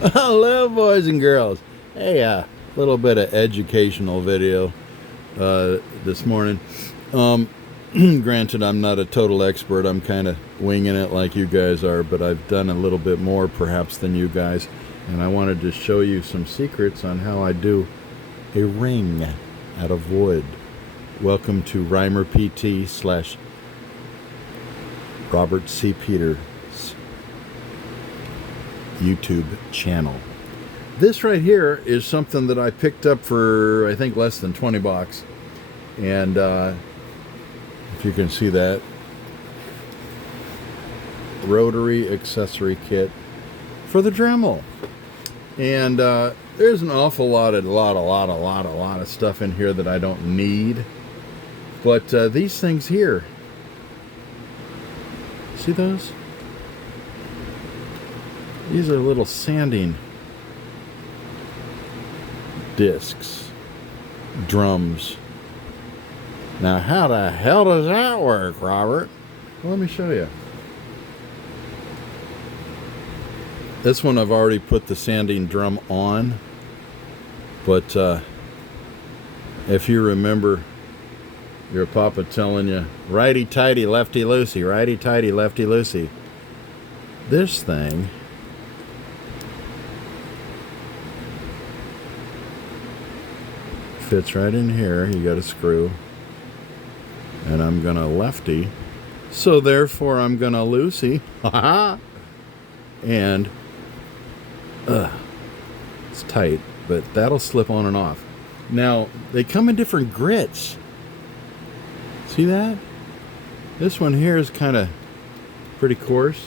Hello, boys and girls. Hey, little bit of educational video this morning. Granted, I'm not a total expert. I'm kind of winging it like you guys are, but I've done a little bit more perhaps than you guys, and I wanted to show you some secrets on how I do a ring out of wood. Welcome to Reimer PT / Robert C. Peters YouTube channel. This right here is something that I picked up for I think less than 20 bucks, and if you can see that, rotary accessory kit for the Dremel. And there's an awful lot of stuff in here that I don't need, but these things here, see those? These are little sanding discs, drums. Now, how the hell does that work, Robert? Well, let me show you. This one I've already put the sanding drum on, but if you remember your papa telling you, righty-tighty, lefty-loosey, righty-tighty, lefty-loosey, this thing fits right in here. You got a screw, and I'm gonna lefty, so therefore I'm gonna loosey. And it's tight, but that'll slip on and off. Now they come in different grits. See that? This one here is kind of pretty coarse.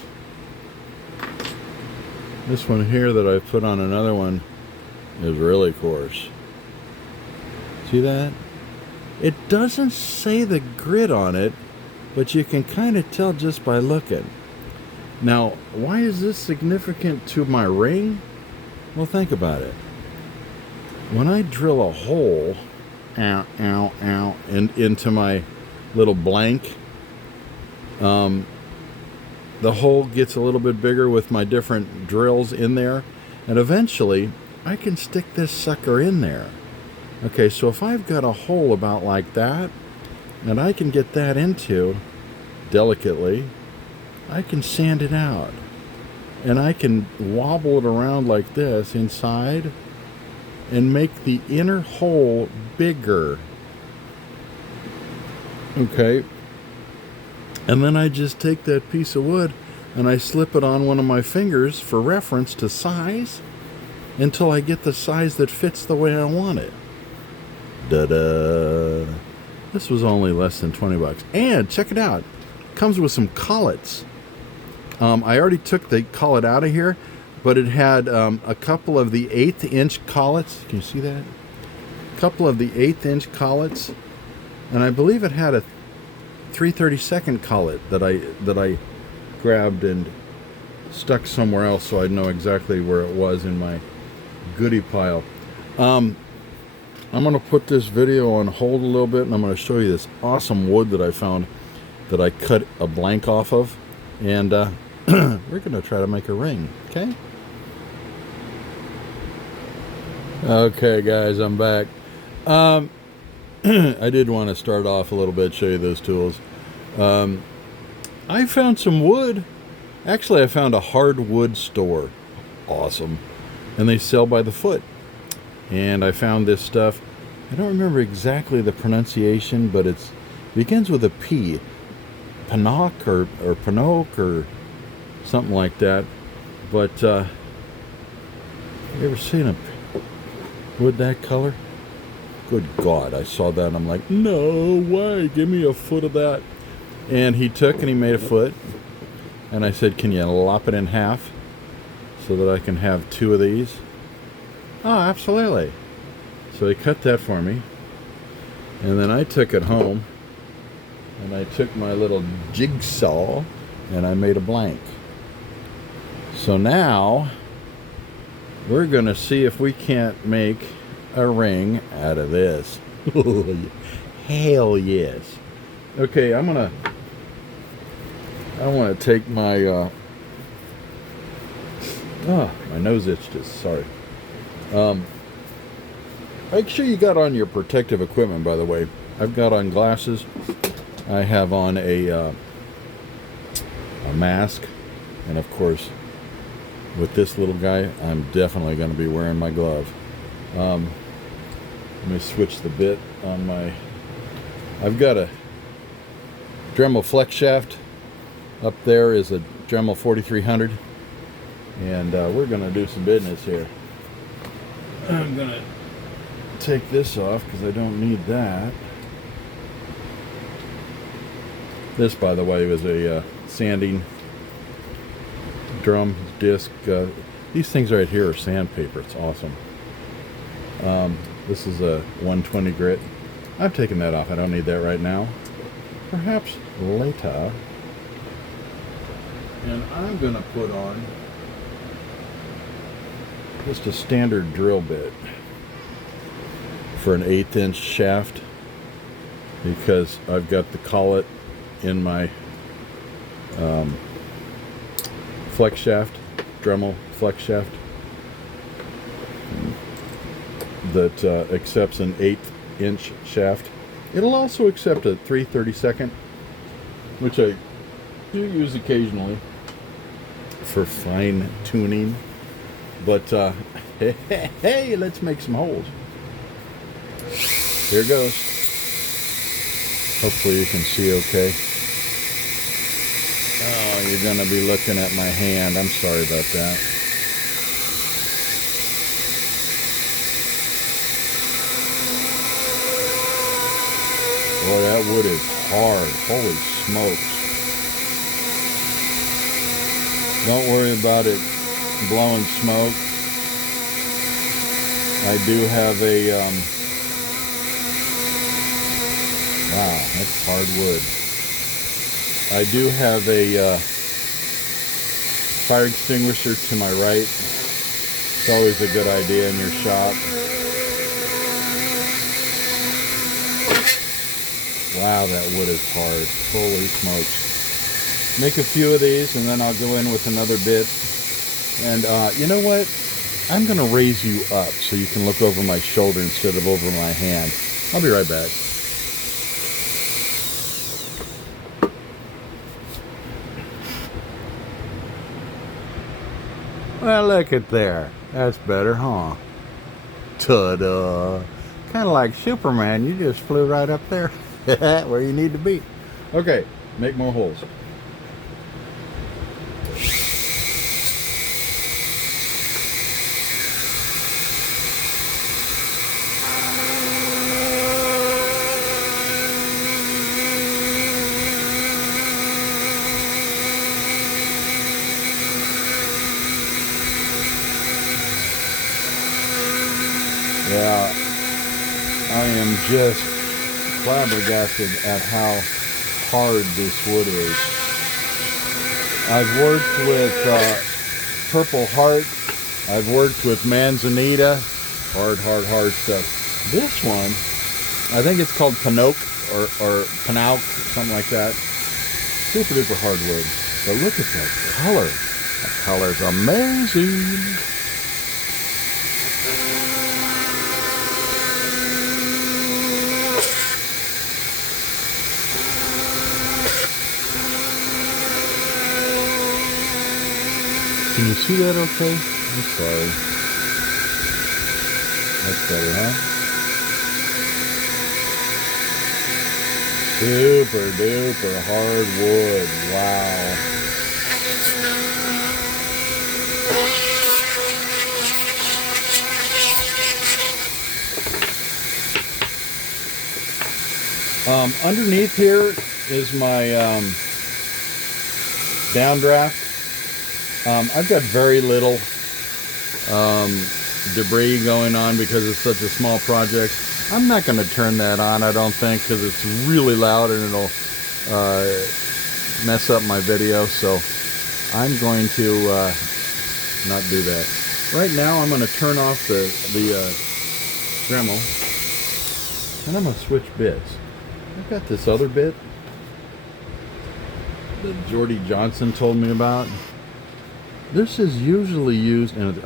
This one here that I put on another one is really coarse. See that? It doesn't say the grit on it, but you can kind of tell just by looking. Now, why is this significant to my ring? Well, think about it. When I drill a hole, into my little blank, the hole gets a little bit bigger with my different drills in there, and eventually I can stick this sucker in there. Okay, so if I've got a hole about like that, and I can get that into delicately, I can sand it out. And I can wobble it around like this inside and make the inner hole bigger. Okay. And then I just take that piece of wood and I slip it on one of my fingers for reference to size until I get the size that fits the way I want it. Da-da. This was only less than 20 bucks. And check it out. It comes with some collets. I already took the collet out of here, but it had a couple of the 1/8 inch collets. Can you see that? A couple of the 1/8 inch collets. And I believe it had a 3/32 collet that I grabbed and stuck somewhere else so I'd know exactly where it was in my goodie pile. I'm going to put this video on hold a little bit, and I'm going to show you this awesome wood that I found that I cut a blank off of, and we're going to try to make a ring, okay? Okay, guys, I'm back. I did want to start off a little bit, show you those tools. I found some wood. Actually, I found a hardwood store. Awesome. And they sell by the foot. And I found this stuff. I don't remember exactly the pronunciation, but it begins with a P. Paduak or Paduak or something like that. But you ever seen a wood that color? Good God, I saw that and I'm like, no way, give me a foot of that. And he took and he made a foot. And I said, can you lop it in half so that I can have 2 of these? Oh, absolutely. So he cut that for me. And then I took it home and I took my little jigsaw and I made a blank. So now we're going to see if we can't make a ring out of this. Hell yes. Okay, I want to take my Oh, my nose itched. Sorry. Make sure you got on your protective equipment, by the way. I've got on glasses. I have on a mask. And of course, with this little guy, I'm definitely going to be wearing my glove. Let me switch the bit on my... I've got a Dremel flex shaft. Up there is a Dremel 4300. And we're going to do some business here. I'm going to take this off because I don't need that. This, by the way, was a sanding drum disc. These things right here are sandpaper. It's awesome. This is a 120 grit. I've taken that off. I don't need that right now. Perhaps later. And I'm going to put on just a standard drill bit for an 1/8 inch shaft, because I've got the collet in my flex shaft, Dremel flex shaft, that accepts an 1/8 inch shaft. It'll also accept a 3/32, which I do use occasionally for fine tuning. But hey, let's make some holes. Here goes. Hopefully you can see okay. Oh, you're going to be looking at my hand. I'm sorry about that. Boy, that wood is hard. Holy smokes. Don't worry about it blowing smoke. I do have a wow, that's hard wood. I do have a fire extinguisher to my right. It's always a good idea in your shop. Wow, that wood is hard. Holy smokes. Make a few of these and then I'll go in with another bit. And you know what? I'm going to raise you up so you can look over my shoulder instead of over my hand. I'll be right back. Well, look at there. That's better, huh? Ta-da! Kind of like Superman. You just flew right up there where you need to be. Okay, make more holes. Yeah, I am just flabbergasted at how hard this wood is. I've worked with Purple Heart. I've worked with Manzanita. Hard stuff. This one, I think it's called Paduak or Paduak, something like that. Super duper hard wood. But look at that color. That color's amazing. Can you see that okay? I'm sorry. That's better, huh? Super duper hard wood. Wow. Underneath here is my downdraft. I've got very little debris going on because it's such a small project. I'm not going to turn that on, I don't think, because it's really loud and it'll mess up my video. So I'm going to not do that. Right now I'm going to turn off the Dremel and I'm going to switch bits. I've got this other bit that Jordy Johnson told me about. This is usually used, and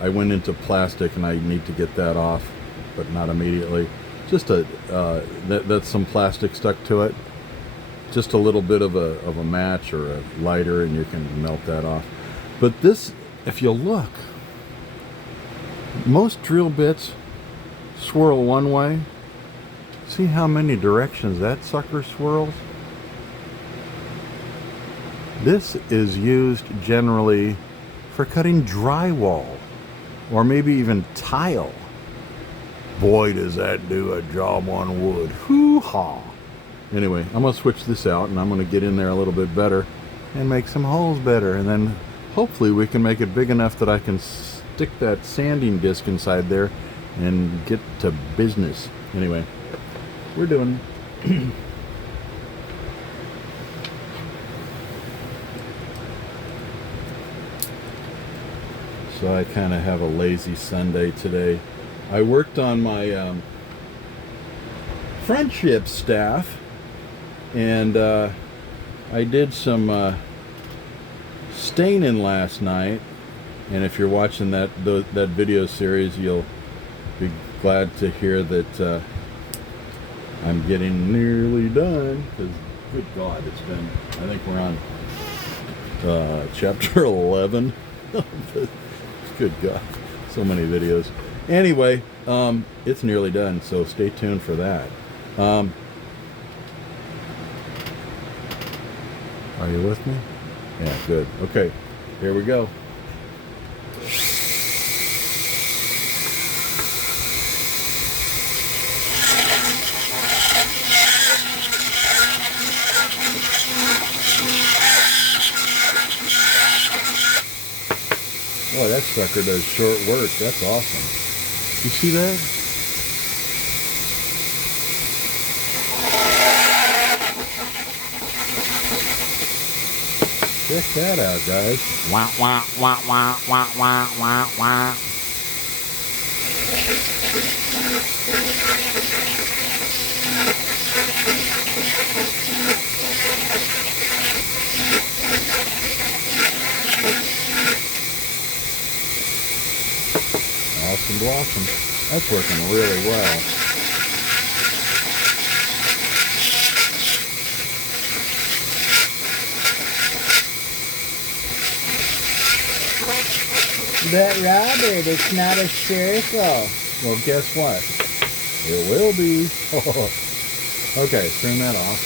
I went into plastic, and I need to get that off, but not immediately. Just that's some plastic stuck to it. Just a little bit of a match or a lighter, and you can melt that off. But this, if you look, most drill bits swirl one way. See how many directions that sucker swirls? This is used generally for cutting drywall or maybe even tile. Boy, does that do a job on wood. Hoo-ha! Anyway, I'm going to switch this out, and I'm going to get in there a little bit better and make some holes better. And then hopefully we can make it big enough that I can stick that sanding disc inside there and get to business. Anyway, we're doing... So I kind of have a lazy Sunday today. I worked on my friendship staff, and I did some staining last night. And if you're watching that video series, you'll be glad to hear that I'm getting nearly done. Because, good God, it's been, I think we're on chapter 11. Good God, so many videos. Anyway, it's nearly done, so stay tuned for that. Are you with me? Yeah, good. Okay, here we go. Boy, that sucker does short work. That's awesome. You see that? Check that out, guys. Wah, wah, wah, wah, wah, wah, wah, wah. Awesome blossom. That's working really well. But Robert, it's not a circle. Well, guess what? It will be. Okay, turn that off.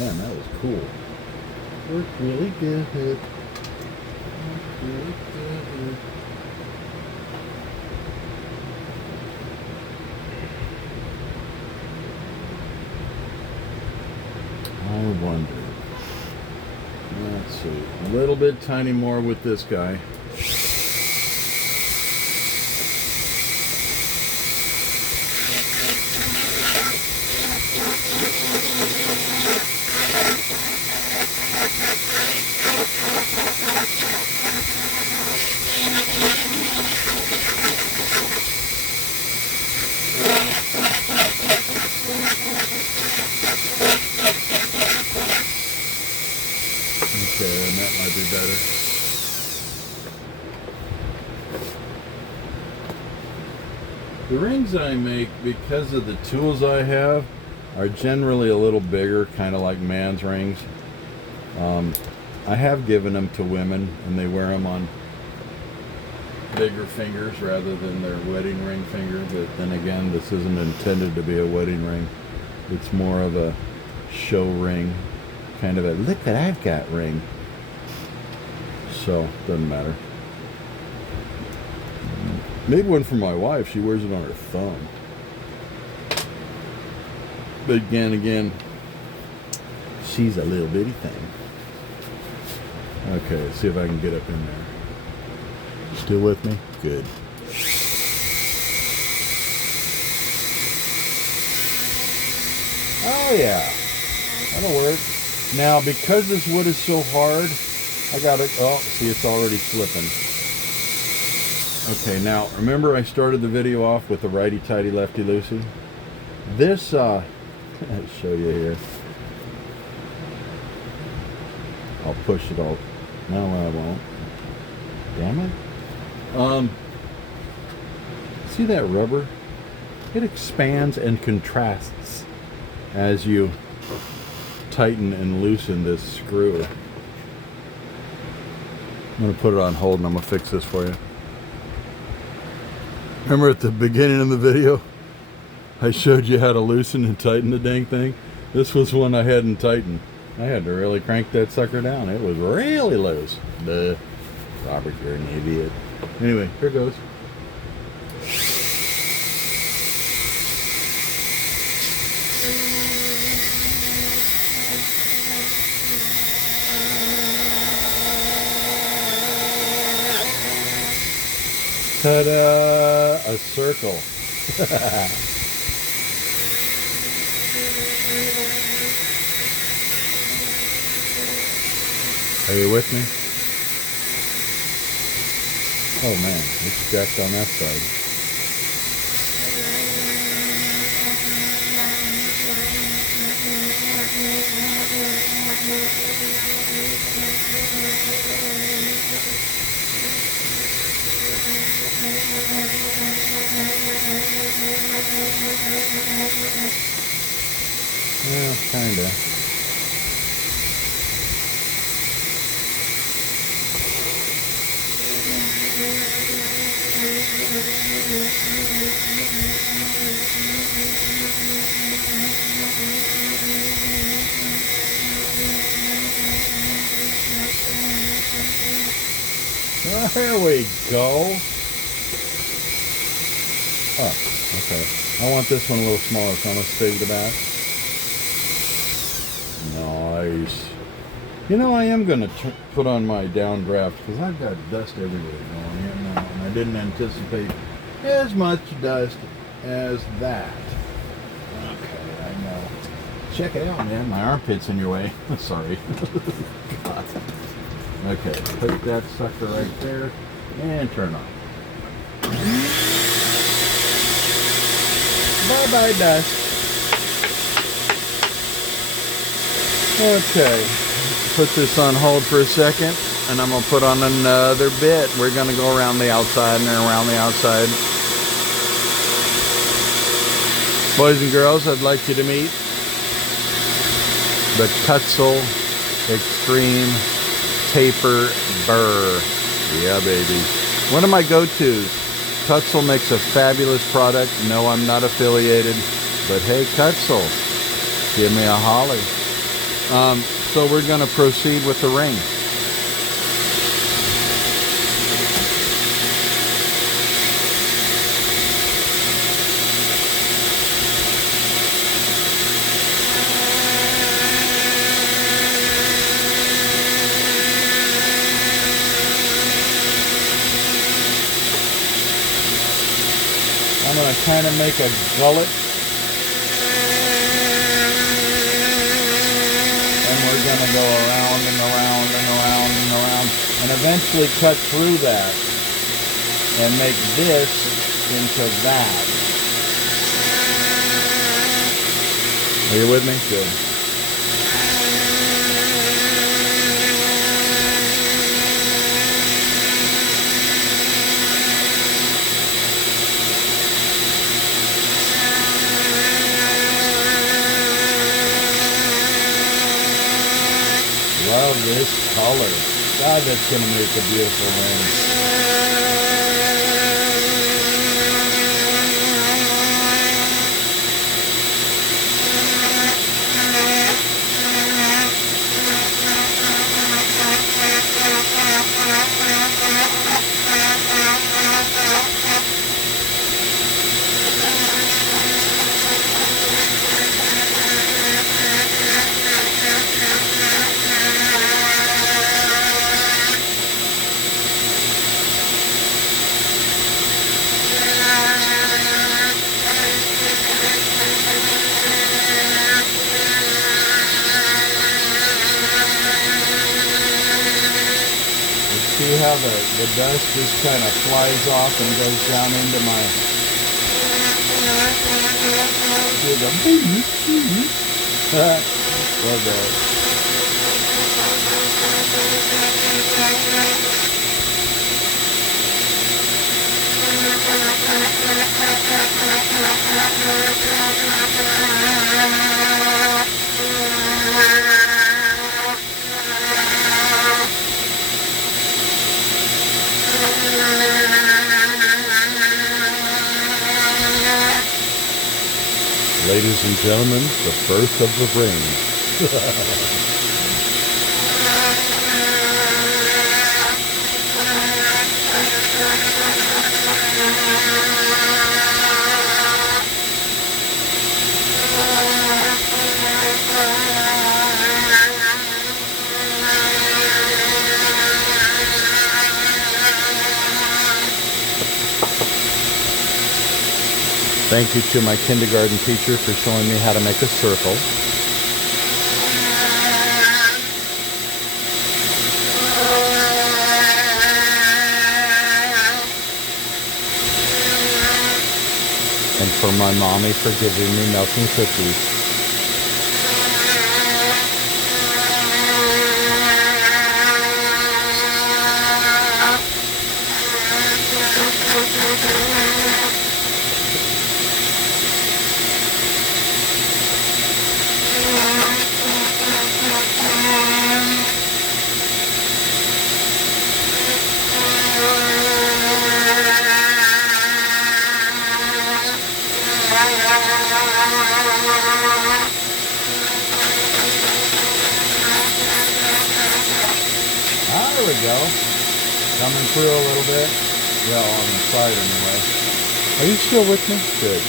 Man, that was cool. Worked really good. Worked really good. I wonder. Let's see. A little bit tiny more with this guy. Okay, and that might be better. The rings I make, because of the tools I have, are generally a little bigger, kind of like man's rings. I have given them to women, and they wear them on bigger fingers rather than their wedding ring finger. But then again, this isn't intended to be a wedding ring. It's more of a show ring, kind of a look what I've got ring. So doesn't matter. Made one for my wife. She wears it on her thumb. But again, she's a little bitty thing. Okay, let's see if I can get up in there. Still with me? Good. Oh yeah, that'll work. Now, because this wood is so hard, I got it. Oh, see, it's already slipping. Okay, now remember I started the video off with the righty-tighty, lefty-loosey? This, I'll show you here. I'll push it all. No, I won't. Damn it. See that rubber? It expands and contrasts as you tighten and loosen this screw. I'm going to put it on hold and I'm going to fix this for you. Remember at the beginning of the video, I showed you how to loosen and tighten the dang thing? This was one I hadn't tightened. I had to really crank that sucker down. It was really loose. Duh. Robert, you're an idiot. Anyway, here goes. Ta-da! A circle. Are you with me? Oh man, it's scratched on that side. Yeah, kinda. There we go. Oh, okay. I want this one a little smaller, so I'm going to save the back. Nice. You know, I am going to put on my downdraft because I've got dust everywhere going in now, and I didn't anticipate as much dust as that. Okay, I know. Check it out, man. My armpit's in your way. Sorry. God. Okay, put that sucker right there and turn on. Bye-bye, dust. Okay, put this on hold for a second, and I'm going to put on another bit. We're going to go around the outside and then around the outside. Boys and girls, I'd like you to meet the Cutzel Extreme Taper Burr. Yeah, baby. One of my go-tos. Cutzel makes a fabulous product. No, I'm not affiliated, but hey, Cutzel, give me a holler. So we're going to proceed with the ring. I'm going to kind of make a gullet. And we're going to go around and around and around and around and eventually cut through that and make this into that. Are you with me? Good. Love this color. God, that's going to make a beautiful ring. See how the dust just kind of flies off and goes down into my... Love that. Ladies and gentlemen, the birth of the ring. Thank you to my kindergarten teacher for showing me how to make a circle. And for my mommy for giving me milk and cookies. There we go. Coming through a little bit. Well, on the side anyway. Are you still with me? Good.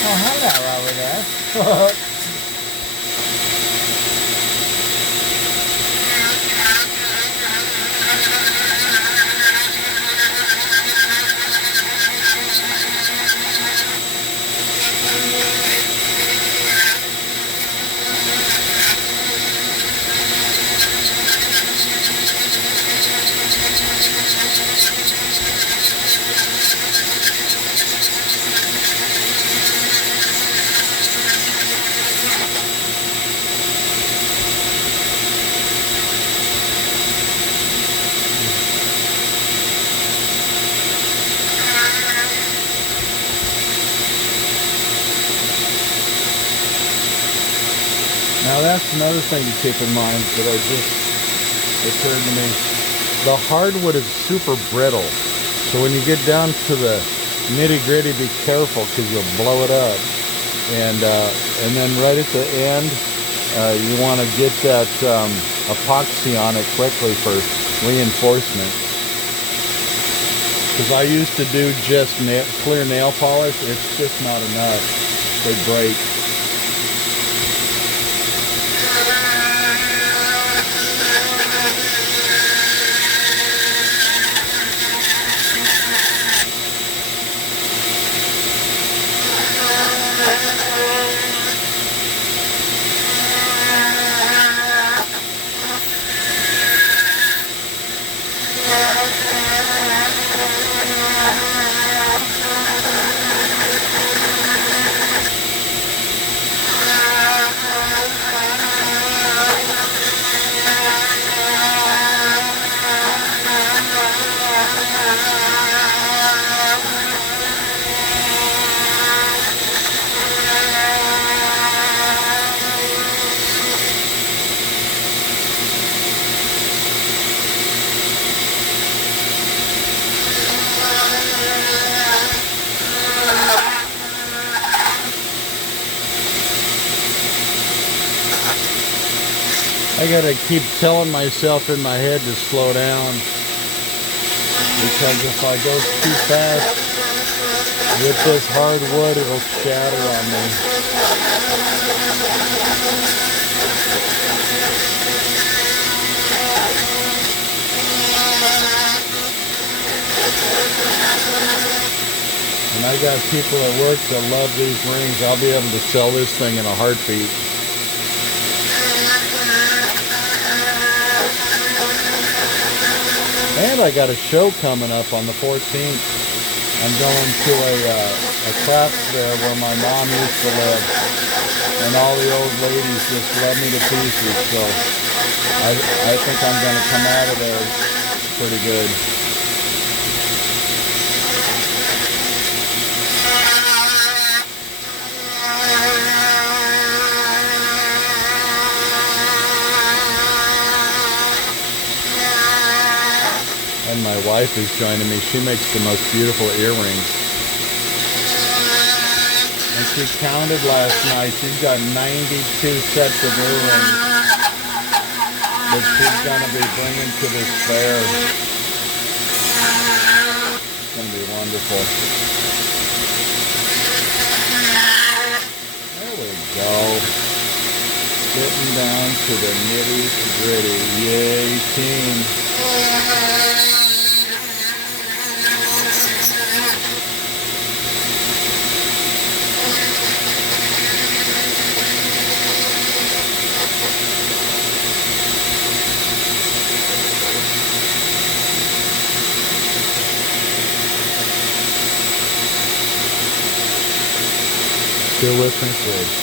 Oh, hello over there. Now that's another thing to keep in mind that just occurred to me. The hardwood is super brittle, so when you get down to the nitty gritty, be careful because you'll blow it up. And then right at the end, you want to get that epoxy on it quickly for reinforcement. Because I used to do just clear nail polish, it's just not enough. They break. I gotta keep telling myself in my head to slow down, because if I go too fast, With this hard wood, it'll shatter on me. And I got people at work that love these rings. I'll be able to sell this thing in a heartbeat. And I got a show coming up on the 14th. I'm going to a craft fair where my mom used to live, and all the old ladies just love me to pieces, so I think I'm going to come out of there pretty good. And my wife is joining me. She makes the most beautiful earrings. And she counted last night. She's got 92 sets of earrings that she's going to be bringing to this fair. It's going to be wonderful. There we go. Getting down to the nitty-gritty. Yay, team. Still with me, please.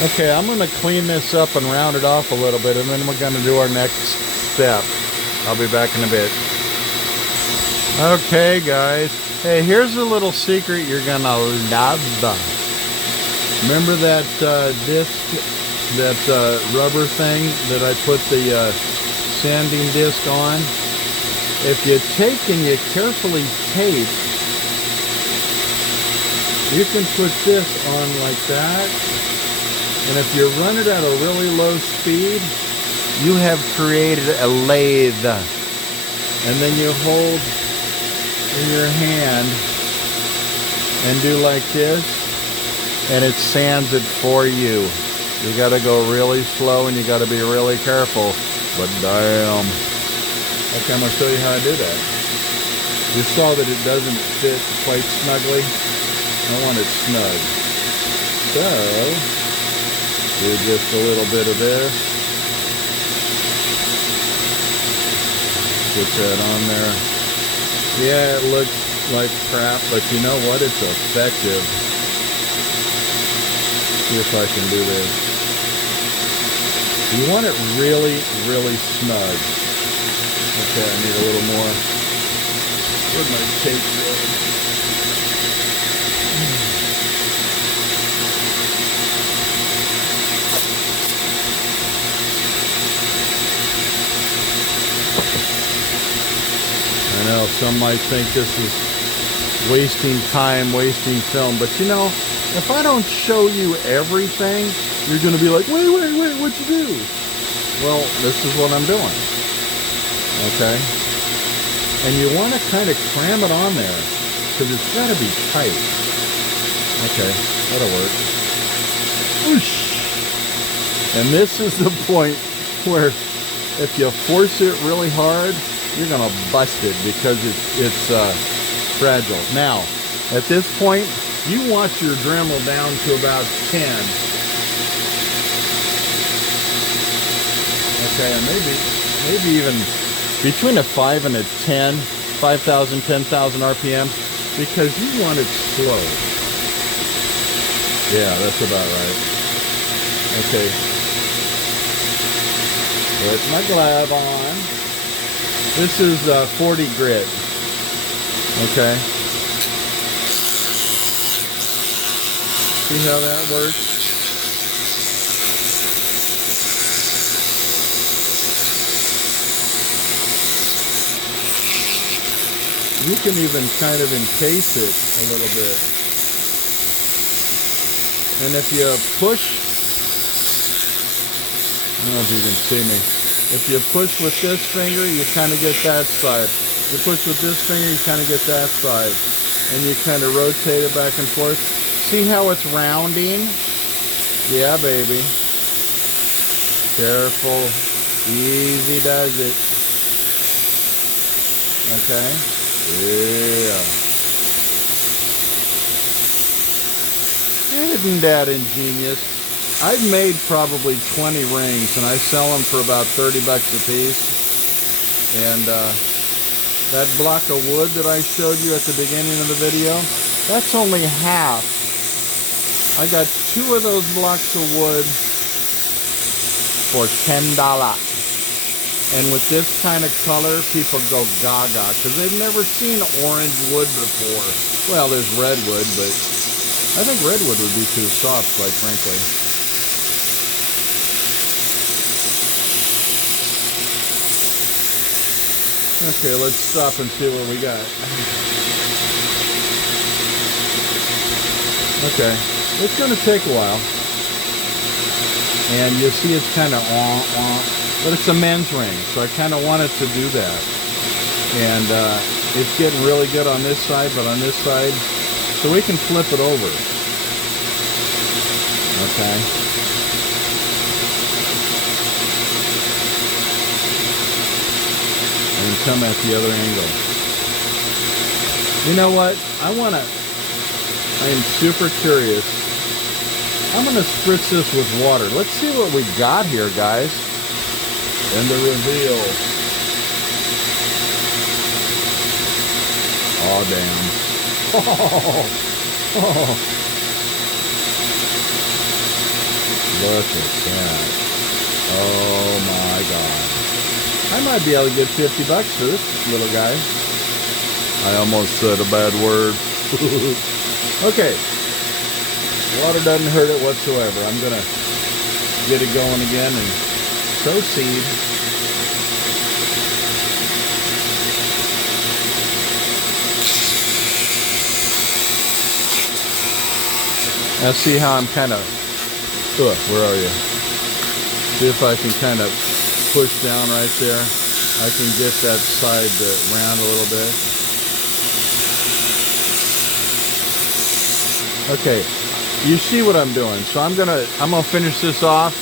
Okay, I'm going to clean this up and round it off a little bit, and then we're going to do our next step. I'll be back in a bit. Okay, guys. Hey, here's a little secret you're going to love. Remember that disc, that rubber thing that I put the sanding disc on? If you take and you carefully tape, you can put this on like that. And if you run it at a really low speed, you have created a lathe. And then you hold in your hand and do like this, and it sands it for you. You got to go really slow and you got to be really careful. But damn. Okay, I'm going to show you how I do that. You saw that it doesn't fit quite snugly. I want it snug. So, do just a little bit of this. Put that on there. Yeah, it looks like crap, but you know what? It's effective. See if I can do this. You want it really, really snug. Okay, I need a little more. Where'd my tape go? I know some might think this is wasting time, wasting film, but you know, if I don't show you everything, you're going to be like, wait, what'd you do? Well, this is what I'm doing. Okay? And you want to kind of cram it on there, because it's got to be tight. Okay, that'll work. Whoosh. And this is the point where if you force it really hard, you're going to bust it because it's fragile. Now, at this point, you want your Dremel down to about 10. Okay, and maybe even between a 5 and a 10, 5,000, 10,000 RPM, because you want it slow. Yeah, that's about right. Okay. Put my glove on. This is 40 grit. Okay. See how that works? You can even kind of encase it a little bit. And if you push, I don't know if you can see me. If you push with this finger, you kind of get that side. You push with this finger, you kind of get that side. And you kind of rotate it back and forth. See how it's rounding? Yeah, baby. Careful. Easy does it. Okay? Yeah. Isn't that ingenious? I've made probably 20 rings, and I sell them for about 30 bucks a piece. And that block of wood that I showed you at the beginning of the video, that's only half. I got 2 of those blocks of wood for $10. And with this kind of color, people go gaga, because they've never seen orange wood before. Well, there's redwood, but I think redwood would be too soft, quite frankly. Okay, let's stop and see what we got. Okay, it's going to take a while. And you see it's kind of but it's a men's ring, so I kind of wanted to do that. And it's getting really good on this side, but on this side, so we can flip it over. Okay. And come at the other angle. You know what? I am super curious. I'm going to spritz this with water. Let's see what we got here, guys. And the reveal. Oh, damn. Oh. Look at that. Oh, my God. I might be able to get 50 bucks for this little guy. I almost said a bad word. Okay. Water doesn't hurt it whatsoever. I'm going to get it going again and sow seed. Now see how I'm kind of, where are you? See if I can kind of push down right there. I can get that side round a little bit. Okay, you see what I'm doing. So I'm gonna finish this off,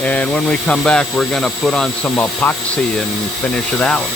and when we come back, we're gonna put on some epoxy and finish it out.